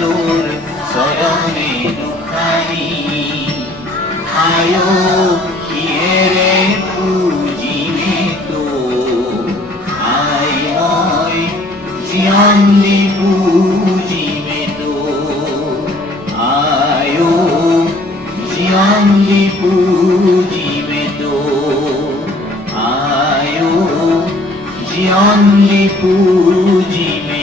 তোর চরণে দুখানি আয়ো কিরে পুজিবে তো আয় জিয়ান্দি পুজিবে তো আয়ো জিয়ান্দি পুজিবে তো আয়ো জিয়ান্দি পুজিবে